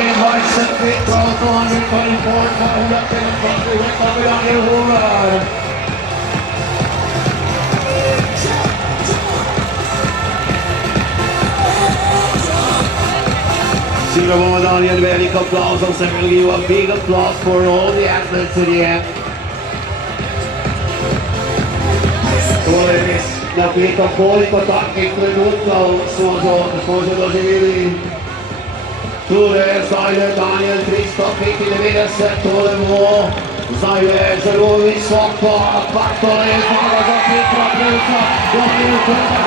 invites the Petra Prevca, 24, coming up in the country, we're coming on here, hurrah! Senior woman Daniel, very big applause. I'm going to give you a big applause for all the athletes to the end. La pietra polico tacchi creduto suoso dosi vili Tule Zajle Daniel Tristo Piti de vede settore mo Zajle Zerovi Sokko Patto le fara da Petra Prevca Daniel Prevca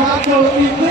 Fatto